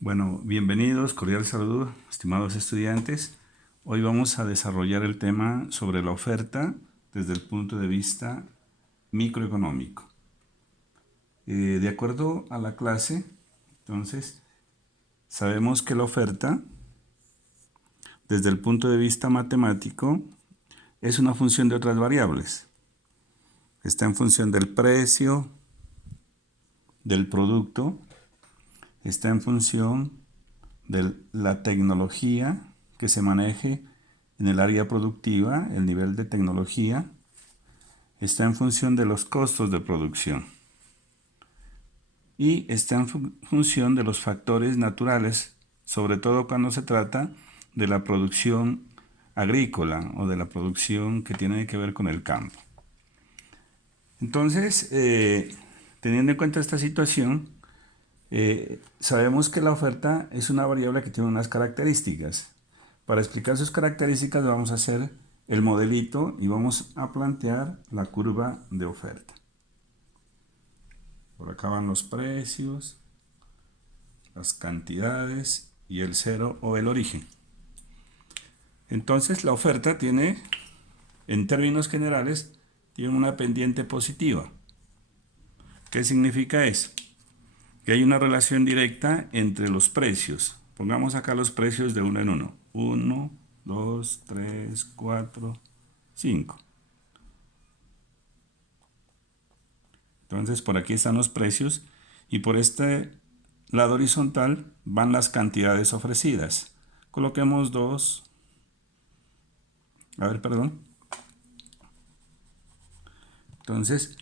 Bueno, bienvenidos, cordial saludo, estimados estudiantes. Hoy vamos a desarrollar el tema sobre la oferta desde el punto de vista microeconómico. De acuerdo a la clase, entonces, sabemos que la oferta, desde el punto de vista matemático, es una función de otras variables. Está en función del precio, del producto, está en función de la tecnología que se maneje en el área productiva, el nivel de tecnología, está en función de los costos de producción y está en función de los factores naturales, sobre todo cuando se trata de la producción agrícola o de la producción que tiene que ver con el campo. Entonces, teniendo en cuenta esta situación, sabemos que la oferta es una variable que tiene unas características. Para explicar sus características vamos a hacer el modelito y vamos a plantear la curva de oferta. Por acá van los precios, las cantidades y el cero o el origen. Entonces la oferta tiene, en términos generales, tiene una pendiente positiva. ¿Qué significa eso? Que hay una relación directa entre los precios. Pongamos acá los precios de uno en uno. 1, 2, 3, 4, 5. Entonces por aquí están los precios y por este lado horizontal van las cantidades ofrecidas. Coloquemos perdón. Entonces,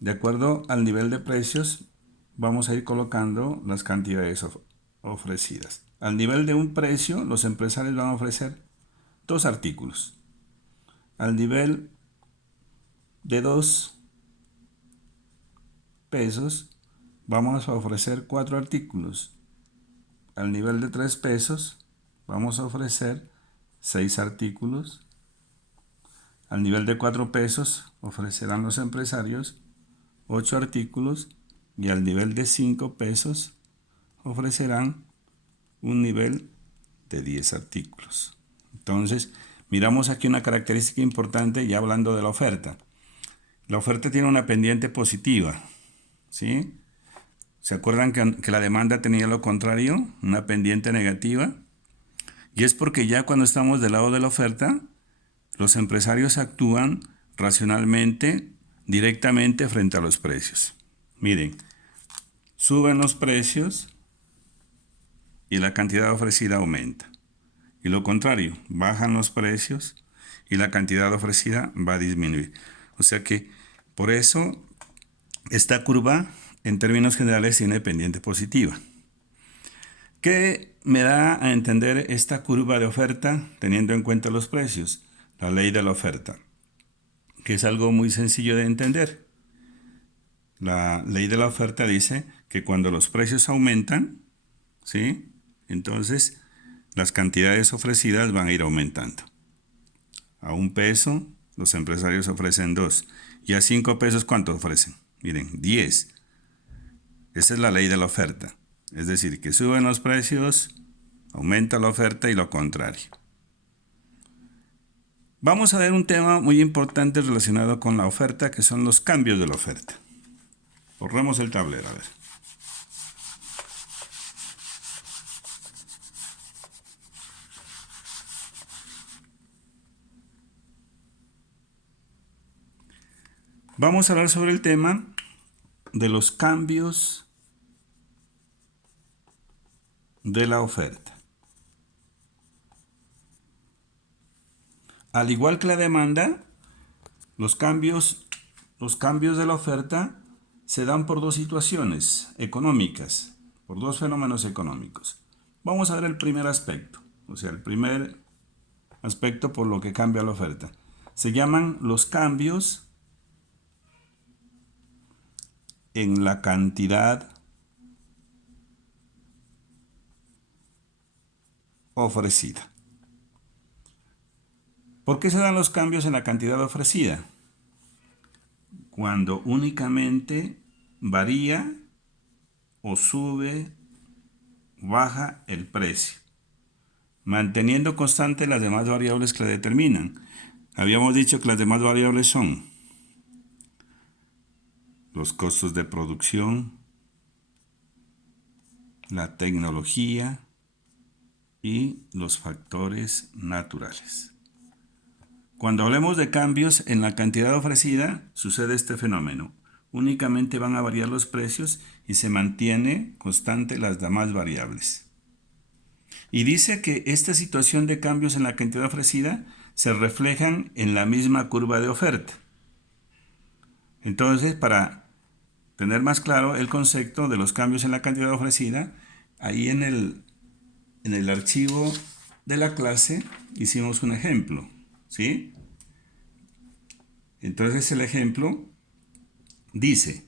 de acuerdo al nivel de precios, vamos a ir colocando las cantidades ofrecidas. Al nivel de un precio, los empresarios van a ofrecer 2 artículos. Al nivel de 2 pesos, vamos a ofrecer 4 artículos. Al nivel de 3 pesos, vamos a ofrecer 6 artículos. Al nivel de 4 pesos, ofrecerán los empresarios 8 artículos. Y al nivel de 5 pesos, ofrecerán un nivel de 10 artículos. Entonces, miramos aquí una característica importante ya hablando de la oferta. La oferta tiene una pendiente positiva, ¿sí? ¿Se acuerdan que la demanda tenía lo contrario, una pendiente negativa? Y es porque ya cuando estamos del lado de la oferta, los empresarios actúan racionalmente, directamente frente a los precios. Miren, suben los precios y la cantidad ofrecida aumenta. Y lo contrario, bajan los precios y la cantidad ofrecida va a disminuir. O sea que por eso esta curva en términos generales tiene pendiente positiva. ¿Qué me da a entender esta curva de oferta teniendo en cuenta los precios? La ley de la oferta, que es algo muy sencillo de entender. La ley de la oferta dice que cuando los precios aumentan, ¿sí? Entonces las cantidades ofrecidas van a ir aumentando. A 1 peso, los empresarios ofrecen 2. Y a 5 pesos, ¿cuánto ofrecen? Miren, 10. Esa es la ley de la oferta. Es decir, que suben los precios, aumenta la oferta y lo contrario. Vamos a ver un tema muy importante relacionado con la oferta, que son los cambios de la oferta. Borremos el tablero, a ver. Vamos a hablar sobre el tema de los cambios de la oferta. Al igual que la demanda, los cambios de la oferta se dan por 2 situaciones económicas, por 2 fenómenos económicos. Vamos a ver el primer aspecto, o sea, el primer aspecto por lo que cambia la oferta. Se llaman los cambios en la cantidad ofrecida. ¿Por qué se dan los cambios en la cantidad ofrecida? Cuando únicamente varía o sube baja el precio, manteniendo constante las demás variables que la determinan. Habíamos dicho que las demás variables son los costos de producción, la tecnología y los factores naturales. Cuando hablemos de cambios en la cantidad ofrecida, sucede este fenómeno. Únicamente van a variar los precios y se mantiene constante las demás variables. Y dice que esta situación de cambios en la cantidad ofrecida se reflejan en la misma curva de oferta. Entonces, para tener más claro el concepto de los cambios en la cantidad ofrecida, ahí en el archivo de la clase hicimos un ejemplo, ¿sí? Entonces el ejemplo dice: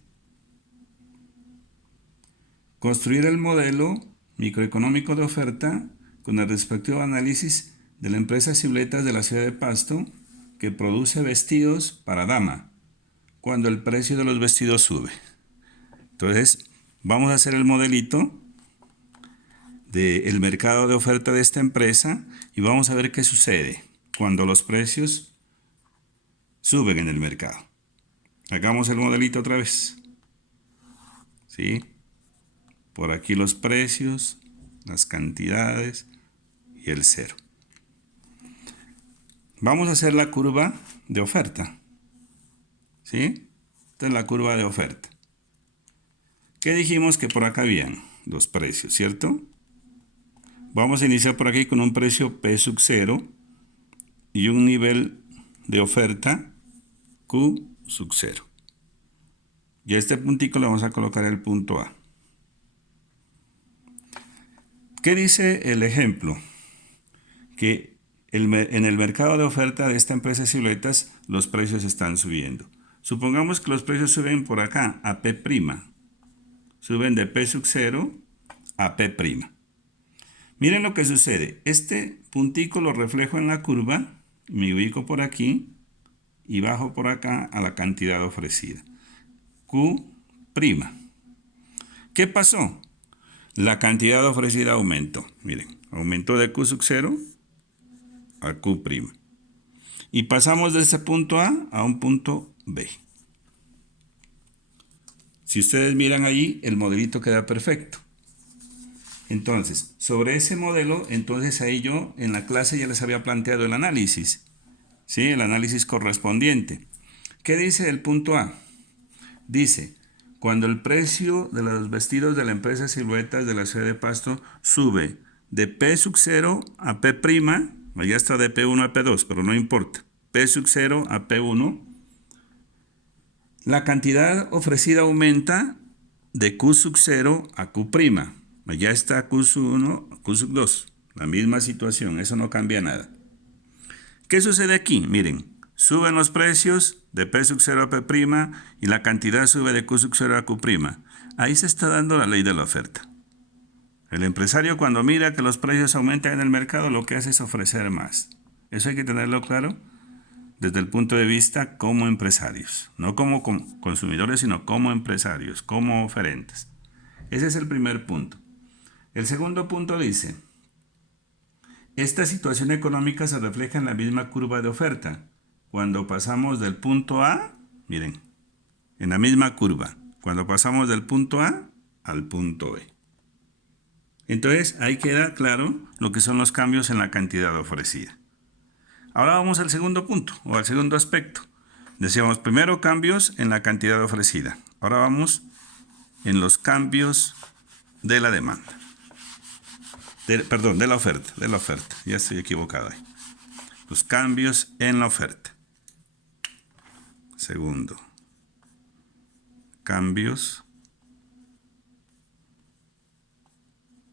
construir el modelo microeconómico de oferta con el respectivo análisis de la empresa Cibletas de la ciudad de Pasto, que produce vestidos para dama, cuando el precio de los vestidos sube. Entonces, vamos a hacer el modelito del mercado de oferta de esta empresa y vamos a ver qué sucede cuando los precios suben en el mercado. Hagamos el modelito otra vez. ¿Sí? Por aquí los precios, las cantidades y el cero. Vamos a hacer la curva de oferta. ¿Sí? Esta es la curva de oferta. ¿Qué dijimos que por acá habían? Los precios, ¿cierto? Vamos a iniciar por aquí con un precio P sub 0 y un nivel de oferta Q sub 0. Y a este puntico le vamos a colocar el punto A. ¿Qué dice el ejemplo? Que en el mercado de oferta de esta empresa Cibletas los precios están subiendo. Supongamos que los precios suben por acá a P'. Suben de P sub 0 a P'. Miren lo que sucede. Este puntico lo reflejo en la curva, me ubico por aquí y bajo por acá a la cantidad ofrecida. Q'. ¿Qué pasó? La cantidad ofrecida aumentó. Miren, aumentó de Q sub 0 a Q'. Y pasamos de ese punto A un punto B. Si ustedes miran allí, el modelito queda perfecto. Entonces, sobre ese modelo, entonces ahí yo en la clase ya les había planteado el análisis. ¿Sí? El análisis correspondiente. ¿Qué dice el punto A? Dice: cuando el precio de los vestidos de la empresa Cibletas de la ciudad de Pasto sube de P sub 0 a P', allá está de P1 a P2, pero no importa, P sub 0 a P1, la cantidad ofrecida aumenta de Q sub 0 a Q'. Allá está Q sub 1, Q sub 2, la misma situación, eso no cambia nada. ¿Qué sucede aquí? Miren, suben los precios de P sub 0 a P' y la cantidad sube de Q sub 0 a Q'. Ahí se está dando la ley de la oferta. El empresario, cuando mira que los precios aumentan en el mercado, lo que hace es ofrecer más. Eso hay que tenerlo claro desde el punto de vista como empresarios, no como consumidores, sino como empresarios, como oferentes. Ese es el primer punto. El segundo punto dice: esta situación económica se refleja en la misma curva de oferta. Cuando pasamos del punto A, miren, en la misma curva, cuando pasamos del punto A al punto B. Entonces, ahí queda claro lo que son los cambios en la cantidad ofrecida. Ahora vamos al segundo punto, o al segundo aspecto. Decíamos primero cambios en la cantidad ofrecida. Ahora vamos en los cambios de la demanda. De la oferta. Ya estoy equivocado ahí. Los cambios en la oferta. Segundo. Cambios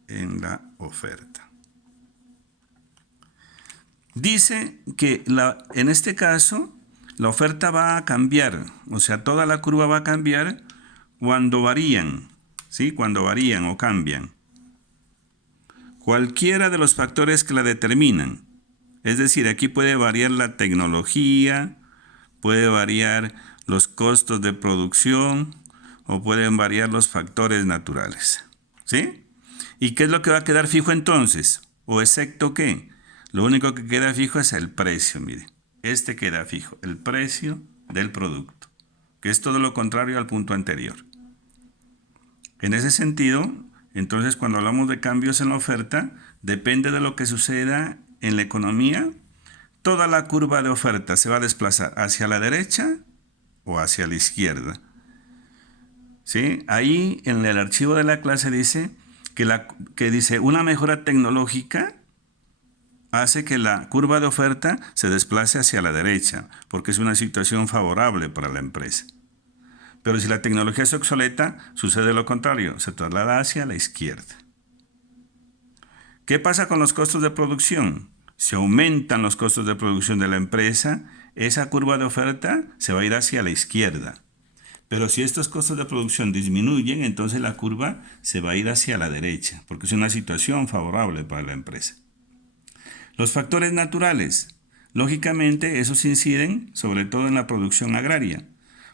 en la oferta. Dice que en este caso la oferta va a cambiar, o sea, toda la curva va a cambiar cuando varían, ¿sí? Cuando varían o cambian cualquiera de los factores que la determinan. Es decir, aquí puede variar la tecnología, puede variar los costos de producción o pueden variar los factores naturales, ¿sí? ¿Y qué es lo que va a quedar fijo entonces? ¿O excepto qué? Lo único que queda fijo es el precio, mire. Este queda fijo, el precio del producto, que es todo lo contrario al punto anterior. En ese sentido, entonces cuando hablamos de cambios en la oferta, depende de lo que suceda en la economía, toda la curva de oferta se va a desplazar hacia la derecha o hacia la izquierda. ¿Sí? Ahí en el archivo de la clase dice que dice una mejora tecnológica hace que la curva de oferta se desplace hacia la derecha, porque es una situación favorable para la empresa. Pero si la tecnología es obsoleta, sucede lo contrario, se traslada hacia la izquierda. ¿Qué pasa con los costos de producción? Si aumentan los costos de producción de la empresa, esa curva de oferta se va a ir hacia la izquierda. Pero si estos costos de producción disminuyen, entonces la curva se va a ir hacia la derecha, porque es una situación favorable para la empresa. Los factores naturales. Lógicamente, esos inciden sobre todo en la producción agraria.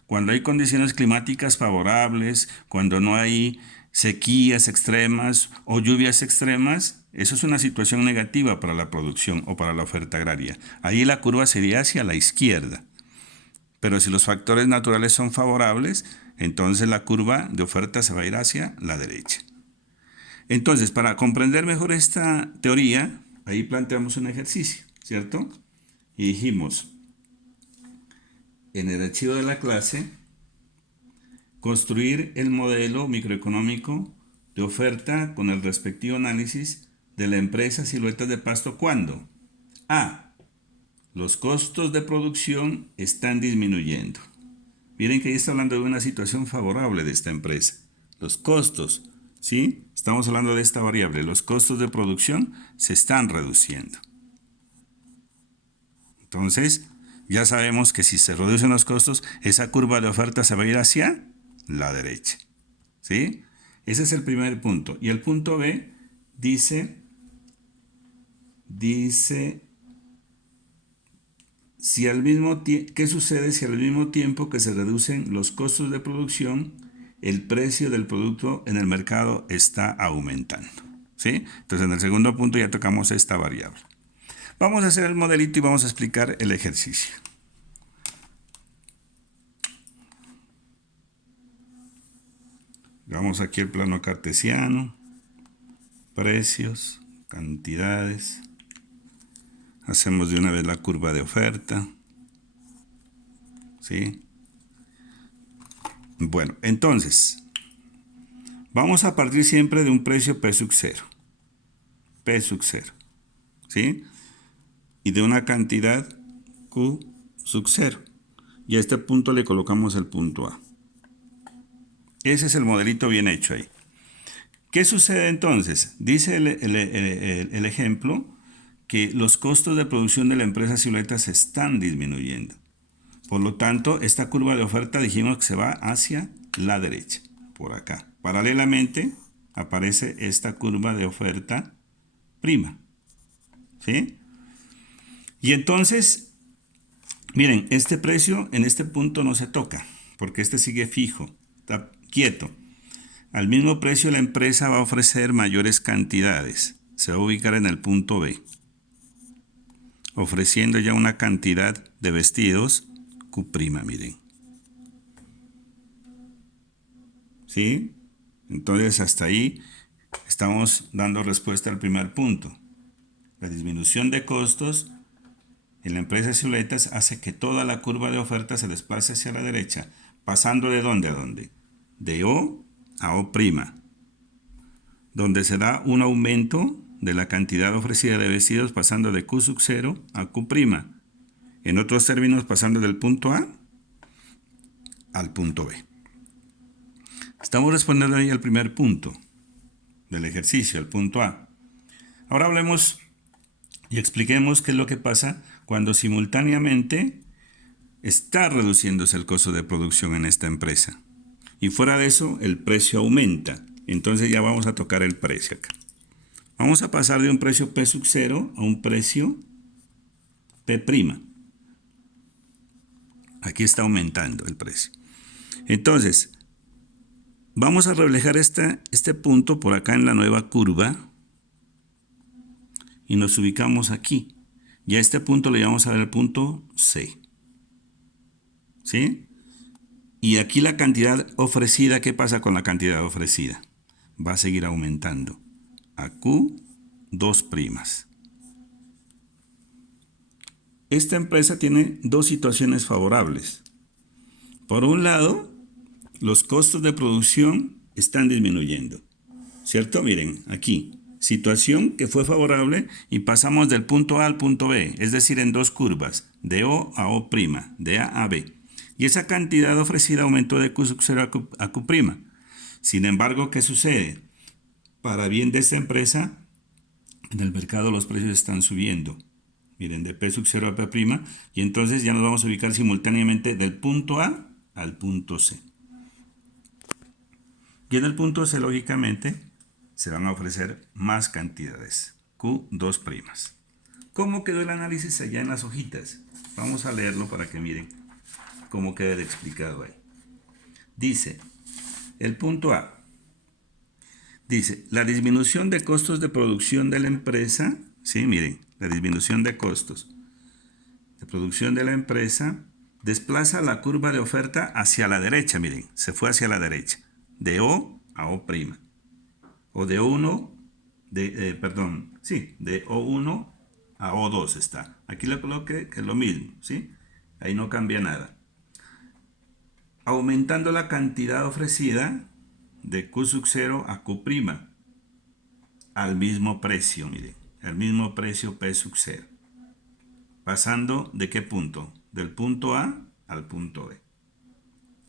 Cuando hay condiciones climáticas favorables, cuando no hay sequías extremas o lluvias extremas, eso es una situación negativa para la producción o para la oferta agraria. Ahí la curva sería hacia la izquierda. Pero si los factores naturales son favorables, entonces la curva de oferta se va a ir hacia la derecha. Entonces, para comprender mejor esta teoría, ahí planteamos un ejercicio, ¿cierto? Y dijimos, en el archivo de la clase, construir el modelo microeconómico de oferta con el respectivo análisis de la empresa Siluetas de Pasto cuando A. Los costos de producción están disminuyendo. Miren que ahí está hablando de una situación favorable de esta empresa. Los costos, ¿sí? Estamos hablando de esta variable. Los costos de producción se están reduciendo. Entonces, ya sabemos que si se reducen los costos, esa curva de oferta se va a ir hacia la derecha. ¿Sí? Ese es el primer punto. Y el punto B dice ¿qué sucede si al mismo tiempo que se reducen los costos de producción, el precio del producto en el mercado está aumentando? ¿Sí? Entonces en el segundo punto ya tocamos esta variable. Vamos a hacer el modelito y vamos a explicar el ejercicio. Vamos aquí al plano cartesiano, precios, cantidades. Hacemos de una vez la curva de oferta. ¿Sí? Bueno, entonces, vamos a partir siempre de un precio P sub 0. P sub 0. ¿Sí? Y de una cantidad Q sub 0. Y a este punto le colocamos el punto A. Ese es el modelito bien hecho ahí. ¿Qué sucede entonces? Dice el ejemplo que los costos de producción de la empresa Silueta se están disminuyendo. Por lo tanto, esta curva de oferta dijimos que se va hacia la derecha, por acá. Paralelamente aparece esta curva de oferta prima. ¿Sí? Y entonces, miren, este precio en este punto no se toca, porque este sigue fijo, está quieto. Al mismo precio la empresa va a ofrecer mayores cantidades. Se va a ubicar en el punto B, ofreciendo ya una cantidad de vestidos Q', miren. ¿Sí? Entonces hasta ahí estamos dando respuesta al primer punto. La disminución de costos en la empresa de Siluetas hace que toda la curva de oferta se desplace hacia la derecha, pasando ¿de dónde a dónde? De O a O', donde se da un aumento de la cantidad ofrecida de vestidos pasando de Q sub 0 a Q'. En otros términos, pasando del punto A al punto B. Estamos respondiendo ahí al primer punto del ejercicio, el punto A. Ahora hablemos y expliquemos qué es lo que pasa cuando simultáneamente está reduciéndose el costo de producción en esta empresa. Y fuera de eso, el precio aumenta. Entonces ya vamos a tocar el precio acá. Vamos a pasar de un precio P sub 0 a un precio P'. Aquí está aumentando el precio. Entonces, vamos a reflejar este punto por acá en la nueva curva y nos ubicamos aquí. Y a este punto le vamos a ver el punto C. ¿Sí? Y aquí la cantidad ofrecida, ¿qué pasa con la cantidad ofrecida? Va a seguir aumentando a Q2'. Esta empresa tiene dos situaciones favorables. Por un lado, los costos de producción están disminuyendo, ¿cierto? Miren, aquí, situación que fue favorable y pasamos del punto A al punto B, es decir, en dos curvas, de O a O', de A a B. Y esa cantidad ofrecida aumentó de Q0 a Q'. Sin embargo, ¿qué sucede? Para bien de esta empresa, en el mercado los precios están subiendo. Miren, de P0 a P', y entonces ya nos vamos a ubicar simultáneamente del punto A al punto C. Y en el punto C, lógicamente, se van a ofrecer más cantidades, Q2'. ¿Cómo quedó el análisis allá en las hojitas? Vamos a leerlo para que miren cómo queda explicado ahí. Dice, el punto A, dice, la disminución de costos de producción de la empresa, sí, miren, la disminución de costos de producción de la empresa desplaza la curva de oferta hacia la derecha, miren, se fue hacia la derecha, de O a O', o de O1, de O1 a O2 está. Aquí le coloqué que es lo mismo, ¿sí? Ahí no cambia nada. Aumentando la cantidad ofrecida de Q0 a Q', al mismo precio, miren, al mismo precio P0. Pasando ¿de qué punto? Del punto A al punto B.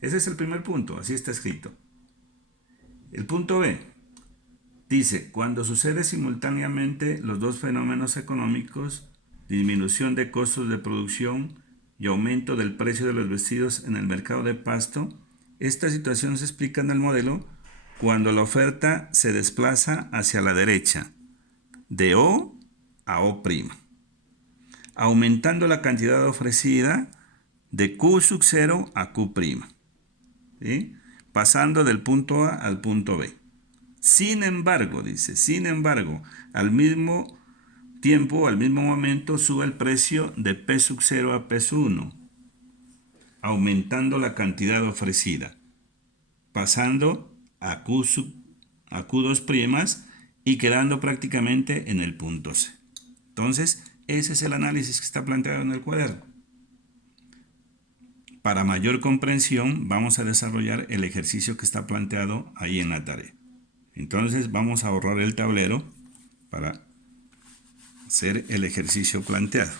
Ese es el primer punto, así está escrito. El punto B dice, cuando sucede simultáneamente los dos fenómenos económicos, disminución de costos de producción y aumento del precio de los vestidos en el mercado de pasto, esta situación se explica en el modelo cuando la oferta se desplaza hacia la derecha, de O a O', aumentando la cantidad ofrecida de Q0 a Q', ¿sí? Pasando del punto A al punto B. Sin embargo, dice, al mismo tiempo, al mismo momento, sube el precio de P0 a P1, aumentando la cantidad ofrecida, pasando a Q2' y quedando prácticamente en el punto C. Entonces, ese es el análisis que está planteado en el cuaderno. Para mayor comprensión, vamos a desarrollar el ejercicio que está planteado ahí en la tarea. Entonces, vamos a borrar el tablero para hacer el ejercicio planteado.